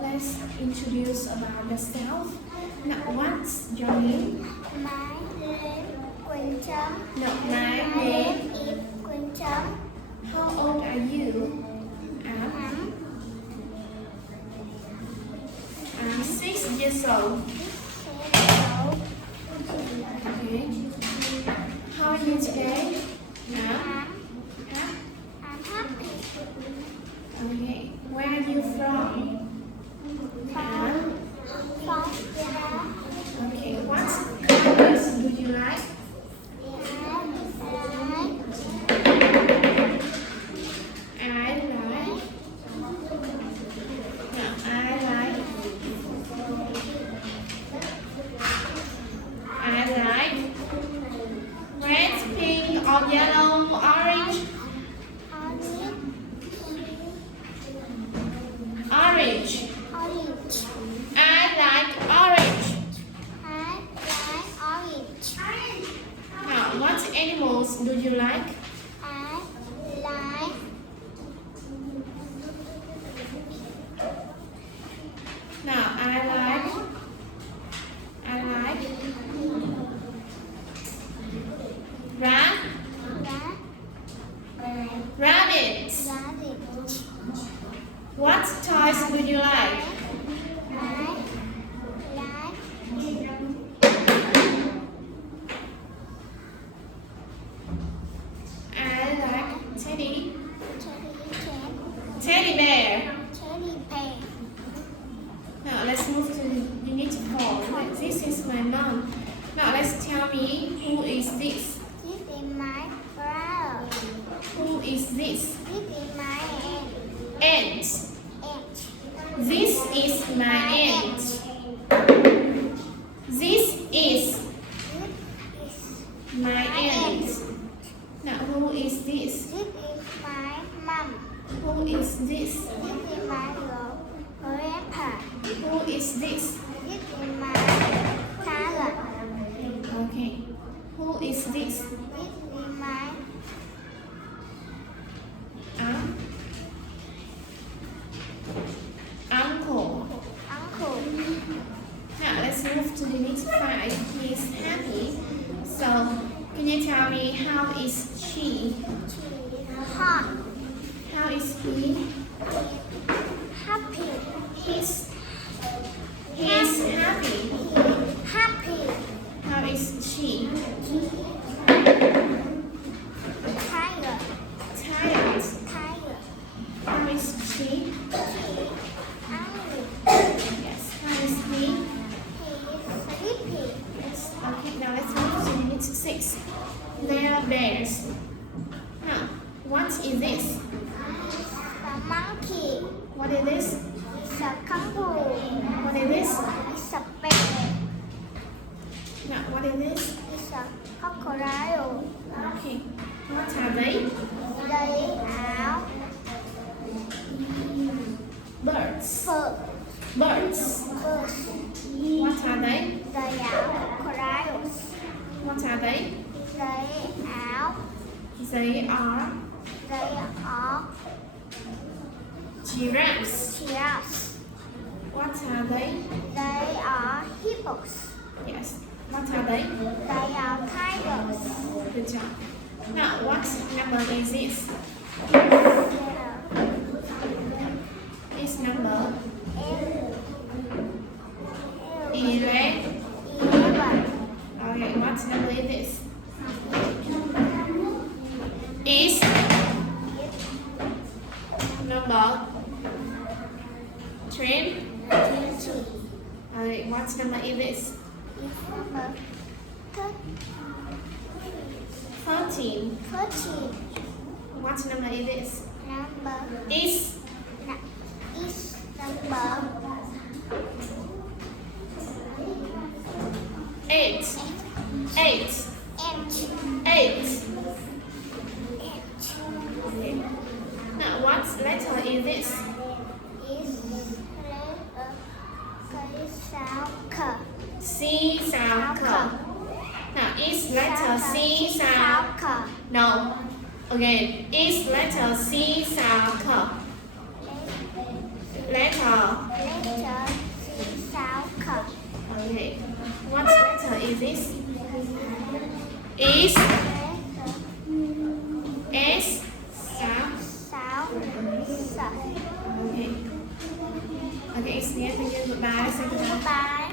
let's introduce about yourself. Now, what's your name? My name Quynh. No, my name. is Quynh. How old are you? I'm 6 years old. Okay. How are you today? Now? I'm happy. Okay. Where are you from? From Vietnam. Okay. What colors do you like? I like red, pink, or yellow, orange. Orange. I like orange. Now, what animals do you like? Now, I like rabbits. What toys do you like? I like teddy bear. Now let's move to unit 4. This is my mom. Now let's tell me, who is this? This is my brother. Who is this? This is my Aunt. This is my aunt. This is my aunt. Now who is this? This is my mom. Who is this? This is my grandpa. Who is this? This is my cousin. Okay. Who is this? This is my uncle. uncle. Now let's move to unit 5. He is happy. So can you tell me, how is she? Hot. How is he? Happy. He's happy. Happy. How is she? Tired. Tired. Tired. How is she? Angry. Yes. How is he? He is sleepy. Yes. Okay. Now let's move to unit 6. They are bears. Now, what is this? It's a monkey. What is this? It's a kangaroo. What is this? It's a bear. Now, what is this? It's a crocodile. Okay. What are they? They are Birds. birds. Birds. What are they? They are crocodiles. What are they? They are Giraffes. giraffes. What are they? They are hippos. Yes. What are they? They are tigers. Good job. Now, what number is this? This number 11. 11. Okay, what number is this? Is number 20. 20. Okay, what number is this? It's number 13. 13. What number is this? Number Is number 8. 8. 8. 8. Okay. Now, what letter is this? Is C sound. Now, is letter C sound? No. Again, is letter C sound? Letter is this? Is S 6 6 6 Okay. Okay, it's near to you. Goodbye. Say goodbye. Bye.